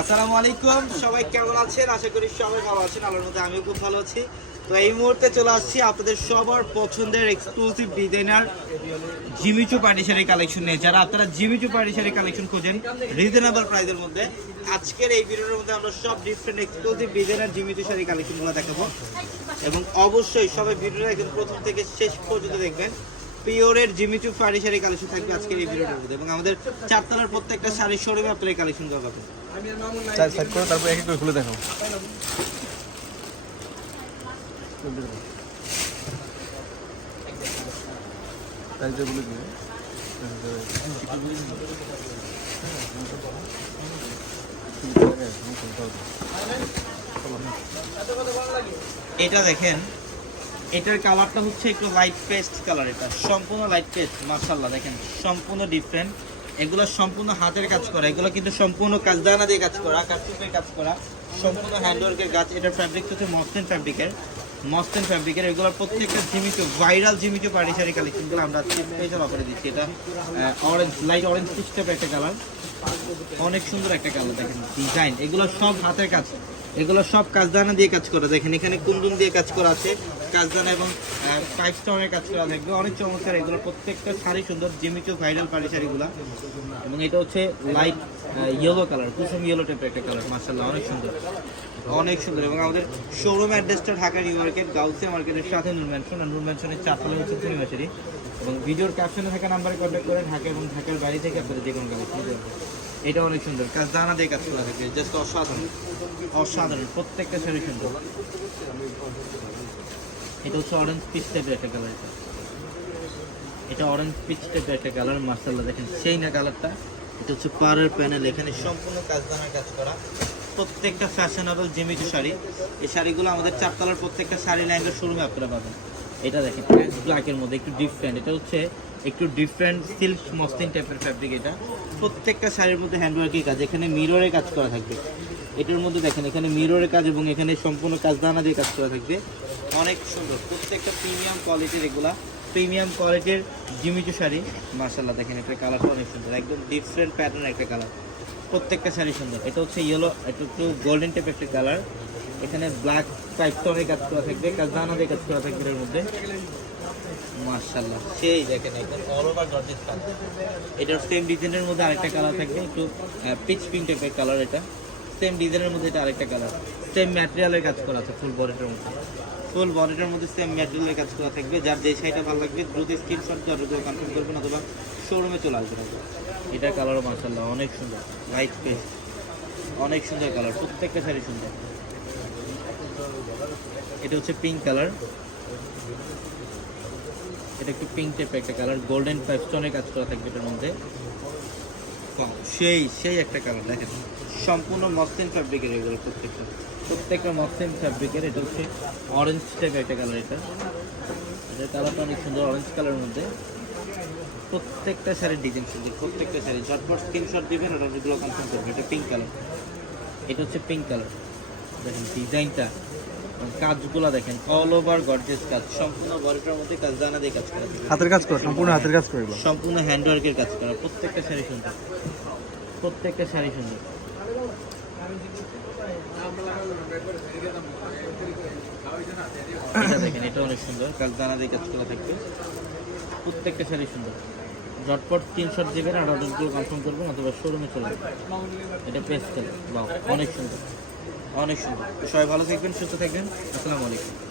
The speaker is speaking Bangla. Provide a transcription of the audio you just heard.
আসসালামু আলাইকুম। সবাই কেমন আছেন? আশা করি সবাই ভালো আছেন। আল্লাহর মধ্যে আমিও খুব ভালো আছি। তো এই মুহূর্তে চলে আসছি আপনাদের সবার পছন্দের exclusive designer Jimmy Choo sari collection নিয়ে। যারা আপনারা জিমিচু শাড়ি কালেকশন খোঁজেন রিজনেবল প্রাইসের মধ্যে, আজকের এই ভিডিওর মধ্যে আমরা সব different exclusive designer Jimmy Choo sari কালেকশনগুলো দেখাবো। এবং অবশ্যই সবাই ভিডিওটা একদম প্রথম থেকে শেষ পর্যন্ত দেখবেন। পিওরের জিমিচু শাড়ি শাড়ি কালেকশন থাকবে আজকের এই ভিডিওটার মধ্যে। এবং আমাদের চারতলার প্রত্যেকটা শাড়ির শোরুমে আপনারা কালেকশন পাবেন চার সাইড করে তারপর এক এক করে খুলে দেখাও। সাইজটা বলে দিও এটা দেখেন এটার কালারটা হচ্ছে একটু লাইট পেস্ট কালার এটা। সম্পূর্ণ লাইট পেস্ট মার্শাল্লাহ দেখেন, সম্পূর্ণ ডিফারেন্ট এগুলো সম্পূর্ণ হাতের কাজ করা, এগুলো কিন্তু সম্পূর্ণ কাজদানা দিয়ে কাজ করা কাজ করা। সম্পূর্ণ হ্যান্ডওয়ার্কের কাজ এটার ফ্যাব্রিক হচ্ছে মসলিন ফ্যাব্রিকের মসলিন ফ্যাব্রিকের এগুলো প্রত্যেকটা জিমিচো ভাইরাল জিমিচো পাড়ি শাড়ি কালেকশনগুলো আমরা স্পেশাল অফারে দিচ্ছি। এটা অরেঞ্জ লাইট অরেঞ্জ টাইপের একটা কালার অনেক সুন্দর একটা কালার দেখেন ডিজাইন এগুলো সব হাতের কাজ। এগুলো সব কাজদানা দিয়ে কাজ করা। দেখেন, এখানে কুন্দুন দিয়ে কাজ করা আছে। কাজদানা এবং ফাইভ স্টোনের কাজ করা থাকবে। অনেক চমৎকার, এগুলো প্রত্যেকটা শাড়ি সুন্দর জিমিচো ভাইরাল পাড়ি শাড়িগুলো। এবং এটা হচ্ছে লাইট ইয়েলো কালার কুসুম ইয়েলো টাইপের একটা কালার মার্শাল্লাহ অনেক সুন্দর। অনেক সুন্দর এবং আমাদের শোরুম অ্যাড্রেসটা ঢাকা নিউ মার্কেট গাউসিয়া মার্কেটের সাথে নূর ম্যানশন আর নূর ম্যানশনের চারতলা হচ্ছে পূর্ণিমাশারি এবং ভিডিওর ক্যাপশনে থাকা নাম্বারে কন্ট্যাক্ট করে ঢাকা এবং ঢাকার বাড়ি থেকে আপনারা যে কোনো এটা অনেক সুন্দর। কাজ দানা দিয়ে কাজ করা থাকে জাস্ট অসাধারণ। অসাধারণ। প্রত্যেকটা শাড়ি সুন্দর। এটা হচ্ছে অরেঞ্জ পিচ টাইপের একটা কালার এটা এটা অরেঞ্জ পিচ টাইপের একটা কালার মার্শাল্লাহ দেখেন। সেই না কালারটা এটা হচ্ছে পাড়ের প্যানেল এখানে সম্পূর্ণ কাজ দানার কাজ করা। প্রত্যেকটা ফ্যাশনেবল জিমিচু শাড়ি। এই শাড়িগুলো আমাদের চারতলার প্রত্যেকটা শাড়ি লাইনের শোরুমে আপনারা পাবেন। এটা দেখেন ব্ল্যাকের মধ্যে, একটু ডিফারেন্ট এটা হচ্ছে একটু ডিফারেন্ট সিল্ক মসলিন টাইপের ফ্যাব্রিক এটা। প্রত্যেকটা শাড়ির মধ্যে হ্যান্ডওয়ার্কের কাজ, এখানে মিররের কাজ করা থাকবে। এটার মধ্যে দেখেন, এখানে মিররের কাজ এবং এখানে সম্পূর্ণ কাজ দানা দিয়ে কাজ করা থাকবে। অনেক সুন্দর, প্রত্যেকটা প্রিমিয়াম কোয়ালিটির এগুলা। প্রিমিয়াম কোয়ালিটির জিমিচু শাড়ি। মার্শাল্লাহ দেখেন একটা কালারটা অনেক সুন্দর একদম ডিফারেন্ট প্যাটার্ন একটা কালার। প্রত্যেকটা শাড়ি সুন্দর। এটা হচ্ছে ইয়েলো এটা একটু গোল্ডেন টাইপ একটা কালার। এখানে ব্ল্যাক টাইপ টোনের কাজ করা থাকবে কাজ দানা দিয়ে কাজ করা থাকবে এর মধ্যে। মার্শাল্লাহ সেই দেখেন একদম এটার সেম ডিজাইনের মধ্যে আরেকটা কালার থাকবে, একটু পিচ পিঙ্ক টাইপের কালার এটা। সেম ডিজাইনের মধ্যে এটা আরেকটা কালার সেম ম্যাটেরিয়ালের কাজ করা আছে ফুল বডিটার মধ্যে। ফুল বডিটার মধ্যে সেম ম্যাটেরিয়ালের কাজ করা থাকবে যার যে শাড়িটা ভালো লাগবে দ্রুত স্ক্রিনশট দিয়ে অর্ডার কনফার্ম করবেন অথবা শোরুমে চলে আসবেন এটা কালারও মার্শাল্লাহ অনেক সুন্দর লাইট পেস্ট অনেক সুন্দর কালার প্রত্যেকটা শাড়ি সুন্দর। এটা হচ্ছে পিঙ্ক কালার এটা একটু পিঙ্ক টাইপের একটা কালার গোল্ডেন স্টোনের কাজ করা থাকবে এটার মধ্যে। সেই সেই একটা কালার দেখেন। সম্পূর্ণ মসলিন ফ্যাব্রিকের এগুলো প্রত্যেকটা। প্রত্যেকটা মসলিন ফ্যাব্রিকের এটা হচ্ছে অরেঞ্জ টাইপের একটা কালার এটা। এটার কালারটা অনেক সুন্দর অরেঞ্জ কালারের মধ্যে। প্রত্যেকটা শাড়ির ডিজাইন সুন্দর প্রত্যেকটা শাড়ি ঝটপট স্ক্রিনশট দিবেন ওটা ওগুলো কনফার্ম করবেন এটা পিঙ্ক কালার এটা হচ্ছে পিঙ্ক কালার দেখেন ডিজাইনটা কাজগুলো দেখেন অল ওভার গর্জেস কাজ। সম্পূর্ণ বডিটার মধ্যে কাজ দানা দিয়ে কাজ করা। হাতের কাজ কর সম্পূর্ণ হাতের কাজ করে সম্পূর্ণ হ্যান্ডওয়ার্কের কাজ করা। প্রত্যেকটা শাড়ি সুন্দর। প্রত্যেকটা শাড়ি সুন্দর। এটা দেখেন, এটা অনেক সুন্দর। কাজ দানা দিয়ে কাজ করা থাকবে। প্রত্যেকটা শাড়ি সুন্দর। ঝটপট স্ক্রিনশট দেবেন আর অর্ডারগুলো কনফার্ম করবেন, অথবা শোরুমে চলে এটা পেস্ট বাহ, অনেক সুন্দর। অনেক সুন্দর। সবাই ভালো থাকবেন, সুস্থ থাকবেন। আসসালামু আলাইকুম।